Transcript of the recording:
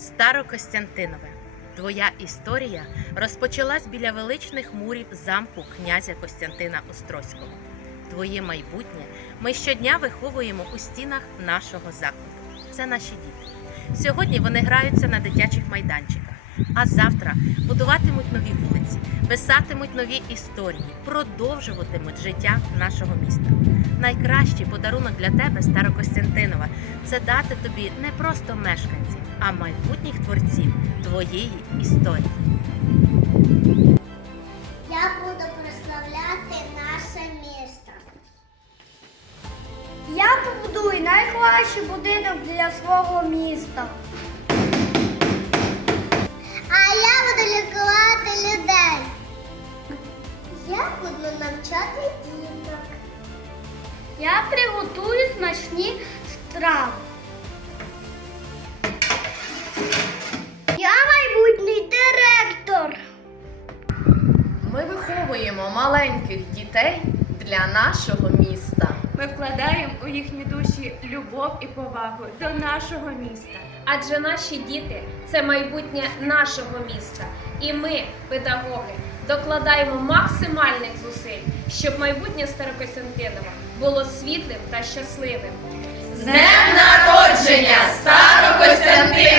Старокостянтинове. Твоя історія розпочалась біля величних мурів замку князя Костянтина Острозького. Твоє майбутнє ми щодня виховуємо у стінах нашого закладу. Це наші діти. Сьогодні вони граються на дитячих майданчиках, а завтра будуватимуть нові вулиці, писатимуть нові історії, продовжуватимуть життя нашого міста. Найкращий подарунок для тебе, Старокостянтинова, це дати тобі не просто мешканців, а майбутніх творців твоєї історії. Я буду прославляти наше місто. Я побудую найкращий будинок для свого міста. А я буду лікувати людей. Я буду навчати діток. Я приготую Ми виховуємо маленьких дітей для нашого міста. Ми вкладаємо у їхні душі любов і повагу до нашого міста. Адже наші діти це майбутнє нашого міста. І ми, педагоги, докладаємо максимальних зусиль, щоб майбутнє Старокостянтинова було світлим та щасливим. З днем народження, Старокостянтинове!